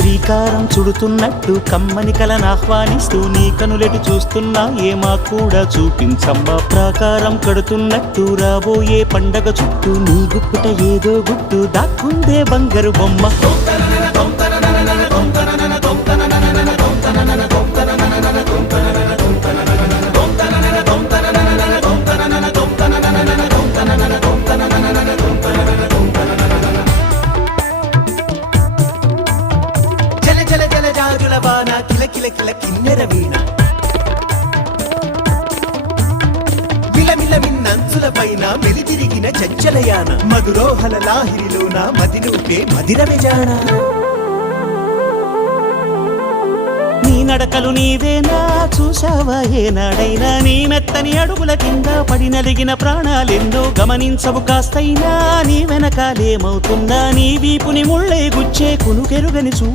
శ్రీకారం చుడుతున్నట్టు కమ్మని కలను ఆహ్వానిస్తూ నీ కనులెటు చూస్తున్నా ఏమా కూడా చూపించమ్మా ప్రాకారం కడుతున్నట్టు రాబోయే పండగ చుట్టూ నీ గుప్పుట ఏదో గుట్టు దాక్కుందే బంగారు బొమ్మ. జల జల జల జాజుల వాన కిల కిల కిల కిన్నెర వీణ మిలమిల మిన్నంచుల పైన మెలితిరిగిన చంచలయాన మధురోహల లాహిరిలోన మదినూపే మదిర విజాణ. నీ నడకలు నీవేనా చూసావా ఏనాడైనా నీ మెత్తని అడుగుల కింద పడి నలిగిన ప్రాణాలెందో గమనించవు కాస్తైనా నీ వెనకాలేమవుతుందా నీ వీపుని ముళ్ళే గుచ్చే కునుకెరుగని చూ